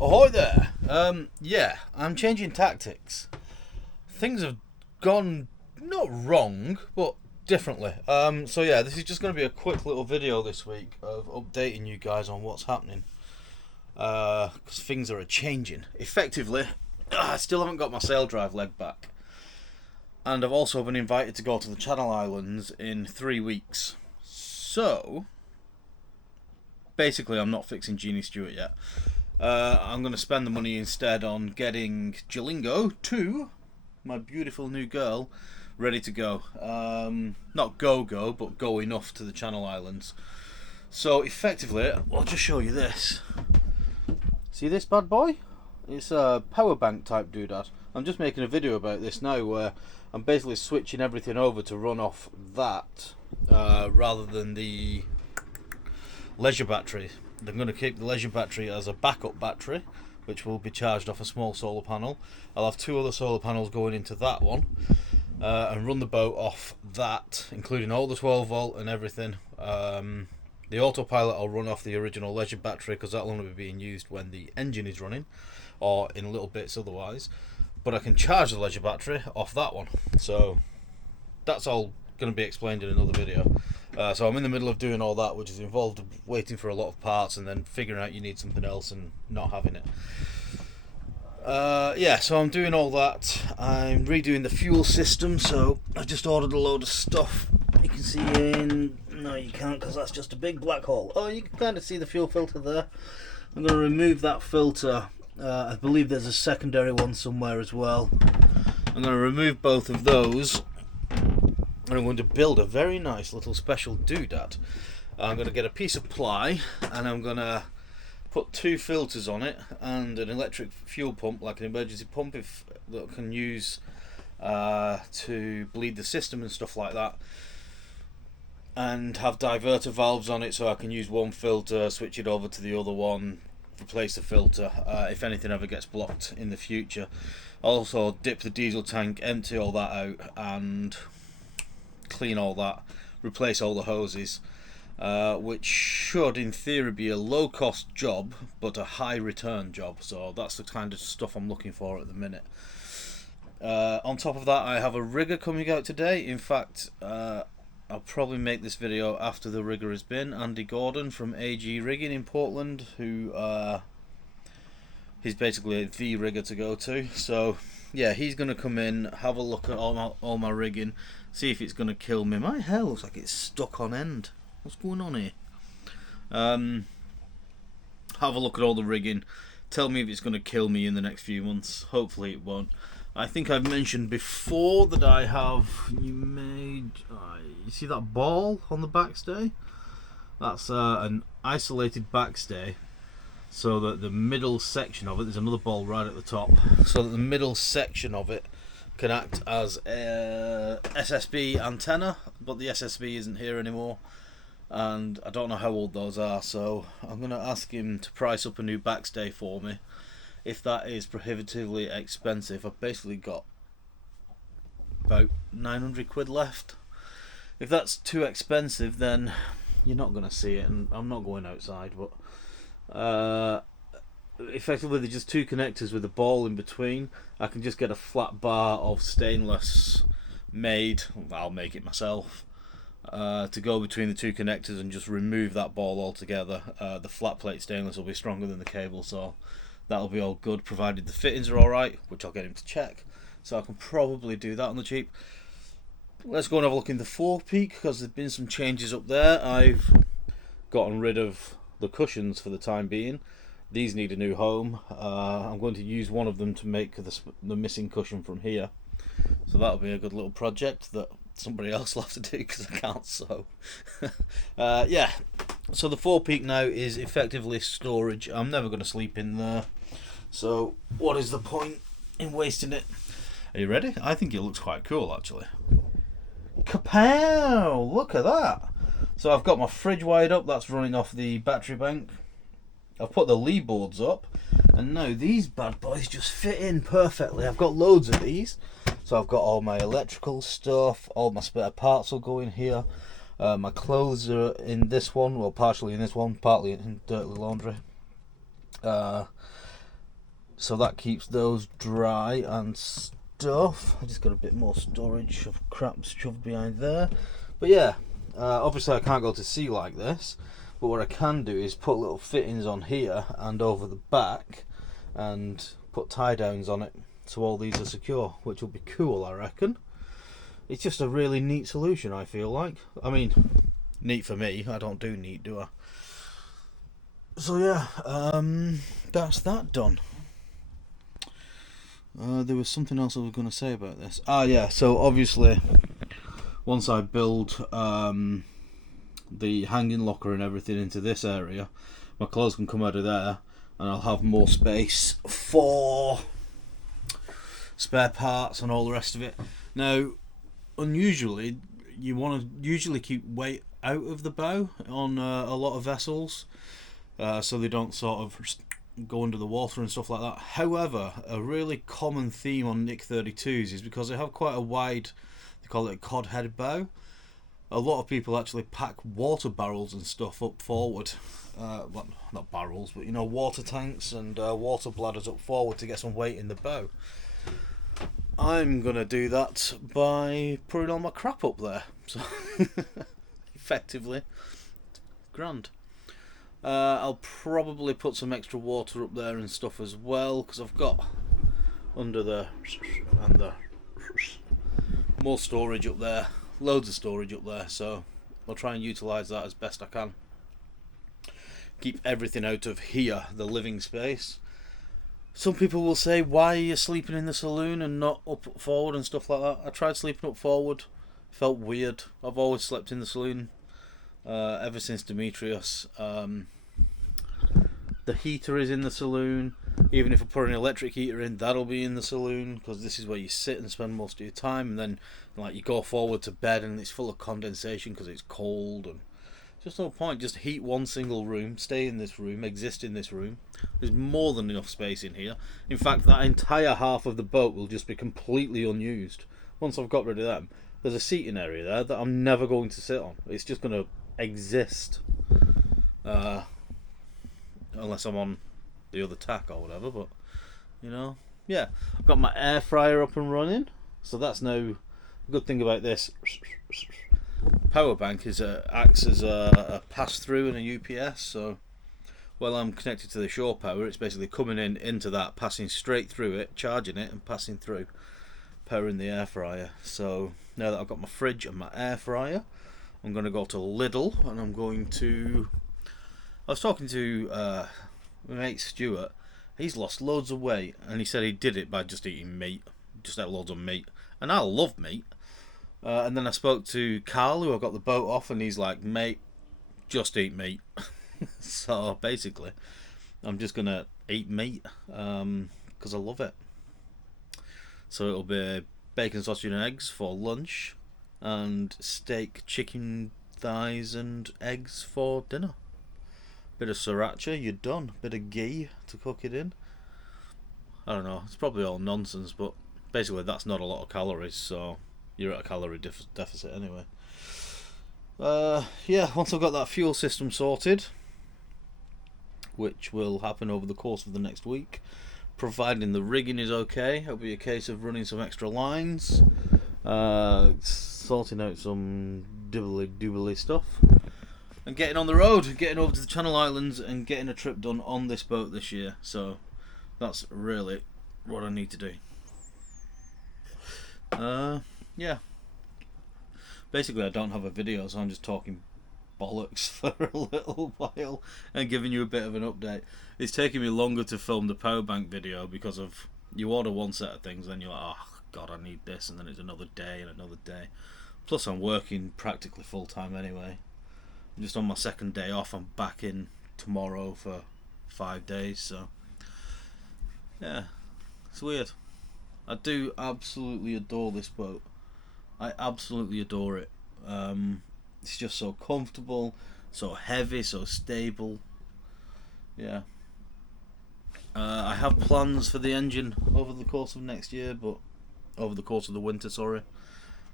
Ahoy there! Yeah, I'm changing tactics. Things have gone not wrong, but differently. So yeah, this is just going to be a quick little video this week of updating you guys on what's happening. Because things are a-changing. Effectively, I still haven't got my sail drive leg back. And I've also been invited to go to the Channel Islands in 3 weeks. So, basically I'm not fixing Jeannie Stewart yet. I'm going to spend the money instead on getting Jalingo 2, my beautiful new girl, ready to go. Not go, but go enough to the Channel Islands. So effectively, I'll just show you this. See this bad boy? It's a power bank type doodad. I'm just making a video about this now where I'm basically switching everything over to run off that rather than the leisure battery. I'm going to keep the leisure battery as a backup battery, which will be charged off a small solar panel. I'll have 2 other solar panels going into that one and run the boat off that, including all the 12 volt and everything. The autopilot I'll run off the original leisure battery because that'll only be being used when the engine is running or in little bits otherwise. But I can charge the leisure battery off that one. So that's all going to be explained in another video. So I'm in the middle of doing all that, which is involved waiting for a lot of parts and then figuring out you need something else and not having it. Yeah, so I'm doing all that. I'm redoing the fuel system, so I just ordered a load of stuff. You can see in... No, you can't because that's just a big black hole. Oh, you can kind of see the fuel filter there. I'm going to remove that filter. I believe there's a secondary one somewhere as well. I'm going to remove both of those. And I'm going to build a very nice little special doodad. I'm going to get a piece of ply and I'm going to put 2 filters on it and an electric fuel pump, like an emergency pump that I can use to bleed the system and stuff like that. And have diverter valves on it so I can use one filter, switch it over to the other one, replace the filter if anything ever gets blocked in the future. Also dip the diesel tank, empty all that out and clean all that, replace all the hoses, which should in theory be a low cost job but a high return job. So that's the kind of stuff I'm looking for at the minute. On top of that, I have a rigger coming out today. In fact, I'll probably make this video after the rigger has been. Andy Gordon from AG Rigging in Portland, who he's basically the rigger to go to. So yeah, he's going to come in, have a look at all my rigging, see if it's going to kill me. My hair looks like it's stuck on end. What's going on here? Have a look at all the rigging, tell me if it's going to kill me in the next few months. Hopefully it won't. I think I've mentioned before that I have you see that ball on the backstay? That's an isolated backstay, so that the middle section of it, there's another ball right at the top, so that the middle section of it can act as a SSB antenna, but the SSB isn't here anymore and I don't know how old those are, so I'm going to ask him to price up a new backstay for me. If that is prohibitively expensive, I've basically got about 900 quid left. If that's too expensive, then you're not going to see it, and I'm not going outside. But effectively, there's just 2 connectors with a ball in between. I can just get a flat bar of stainless made. I'll make it myself. To go between the 2 connectors and just remove that ball altogether. The flat plate stainless will be stronger than the cable, so that'll be all good, provided the fittings are alright, which I'll get him to check. So I can probably do that on the cheap. Let's go and have a look in the forepeak, because there's been some changes up there. I've gotten rid of the cushions for the time being. These need a new home. I'm going to use one of them to make the missing cushion from here. So that'll be a good little project that somebody else will have to do because I can't sew. Yeah, so the forepeak now is effectively storage. I'm never going to sleep in there, so what is the point in wasting it? Are you ready? I think it looks quite cool actually. Kapow! Look at that! So I've got my fridge wired up, that's running off the battery bank. I've put the lee boards up, and now these bad boys just fit in perfectly. I've got loads of these, so I've got all my electrical stuff, all my spare parts will go in here. My clothes are in this one, well partially in this one, partly in Dirty Laundry. so that keeps those dry and stuff. I just got a bit more storage of crap shoved behind there, but yeah, obviously I can't go to sea like this, but what I can do is put little fittings on here and over the back and put tie downs on it so all these are secure, which will be cool, I reckon. It's just a really neat solution, I feel like. I mean, neat for me, I don't do neat, do I? So yeah, that's that done. There was something else I was going to say about this. Yeah, so obviously once I build the hanging locker and everything into this area, my clothes can come out of there and I'll have more space for spare parts and all the rest of it. Now, unusually, you want to usually keep weight out of the bow on a lot of vessels, so they don't sort of go under the water and stuff like that. However, a really common theme on Nick 32s is because they have quite a wide, they call it a cod head bow. A lot of people actually pack water barrels and stuff up forward. Well, not barrels, but you know, water tanks and water bladders up forward to get some weight in the bow. I'm gonna do that by putting all my crap up there. So effectively, grand. I'll probably put some extra water up there and stuff as well, because I've got under there and there more storage up there, loads of storage up there, so I'll try and utilise that as best I can. Keep everything out of here, the living space. Some people will say, why are you sleeping in the saloon and not up forward and stuff like that? I tried sleeping up forward, felt weird. I've always slept in the saloon ever since Demetrius. The heater is in the saloon. Even if I put an electric heater in, that'll be in the saloon, because this is where you sit and spend most of your time. And then like you go forward to bed and it's full of condensation because it's cold, and just no point. Just heat one single room, stay in this room, exist in this room. There's more than enough space in here. In fact, that entire half of the boat will just be completely unused once I've got rid of them. There's a seating area there that I'm never going to sit on. It's just going to exist, unless I'm on the other tack or whatever. But you know, yeah, I've got my air fryer up and running, so that's now a good thing about this. Power bank is acts as a pass through and a UPS, so while I'm connected to the shore power, it's basically coming in into that, passing straight through it, charging it and passing through, powering the air fryer. So now that I've got my fridge and my air fryer, I'm going to go to Lidl and I'm going to, I was talking to my mate Stuart. He's lost loads of weight and he said he did it by just eating meat, just ate loads of meat, and I love meat. And then I spoke to Carl, who I got the boat off, and he's like, mate, just eat meat. So basically, I'm just going to eat meat because I love it. So it'll be bacon, sausage and eggs for lunch, and steak, chicken thighs and eggs for dinner. Bit of sriracha, you're done. Bit of ghee to cook it in. I don't know, it's probably all nonsense, but basically that's not a lot of calories, so you're at a calorie deficit anyway. Yeah, once I've got that fuel system sorted, which will happen over the course of the next week, providing the rigging is okay, it'll be a case of running some extra lines, sorting out some dibbly stuff, and getting on the road, getting over to the Channel Islands and getting a trip done on this boat this year. So that's really what I need to do. Yeah. Basically, I don't have a video, so I'm just talking bollocks for a little while and giving you a bit of an update. It's taking me longer to film the power bank video because of, you order one set of things, then you're like, oh god, I need this, and then it's another day and another day. Plus, I'm working practically full time anyway. I'm just on my second day off. I'm back in tomorrow for 5 days, so yeah, it's weird. I do absolutely adore this boat. I absolutely adore it. It's just so comfortable, so heavy, so stable. Yeah. I have plans for the engine over the course of next year, but over the course of the winter, sorry.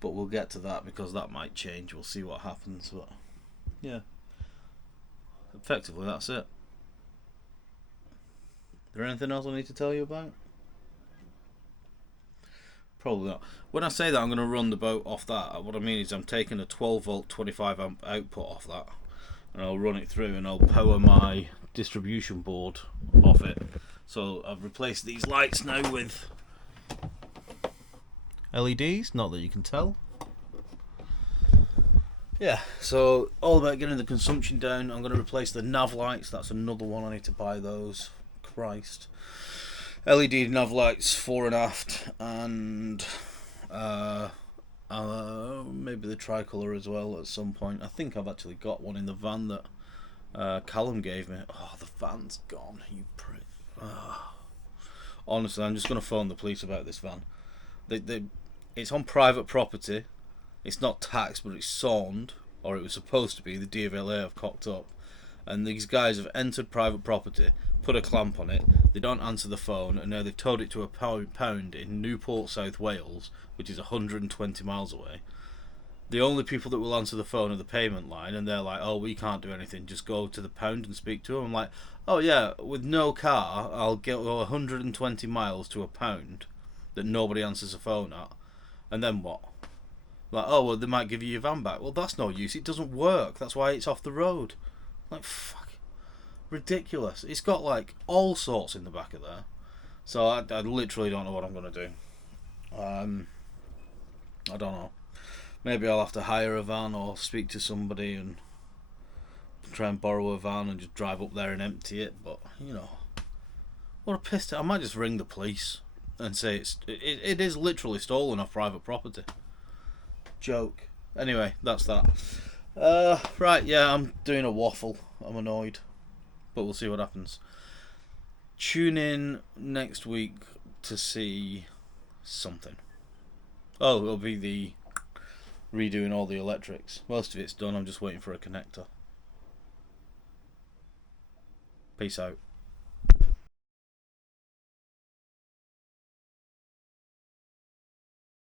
But we'll get to that because that might change. We'll see what happens. But yeah, effectively that's it. there anything else I need to tell you about? Probably not. When I say that I'm going to run the boat off that, what I mean is I'm taking a 12 volt 25 amp output off that, and I'll run it through and I'll power my distribution board off it. So I've replaced these lights now with LEDs, not that you can tell. Yeah, so all about getting the consumption down. I'm going to replace the nav lights. That's another one. I need to buy those. Christ. LED nav lights fore and aft, and maybe the tricolour as well at some point. I think I've actually got one in the van that Callum gave me. Oh, the van's gone, you prick. Honestly, I'm just going to phone the police about this van. It's on private property. It's not taxed, but it's sawned, or it was supposed to be. The DVLA have cocked up, and these guys have entered private property, put a clamp on it. They don't answer the phone, and now they've towed it to a pound in Newport, South Wales, which is 120 miles away. The only people that will answer the phone are the payment line, and they're like, "Oh, we can't do anything. Just go to the pound and speak to them." I'm like, "Oh yeah, with no car, I'll go 120 miles to a pound that nobody answers the phone at, and then what?" Like, "Oh, well, they might give you your van back." Well, that's no use. It doesn't work. That's why it's off the road. Like, fuck. Ridiculous. It's got, like, all sorts in the back of there. So I literally don't know what I'm going to do. I don't know. Maybe I'll have to hire a van or speak to somebody and try and borrow a van and just drive up there and empty it. But, you know, what a piss. I might just ring the police and say it is literally stolen off private property. Joke. Anyway, that's that. Right, yeah, I'm doing a waffle. I'm annoyed, but we'll see what happens. Tune in next week to see something. Oh, it'll be the redoing all the electrics. Most of it's done. I'm just waiting for a connector. Peace out.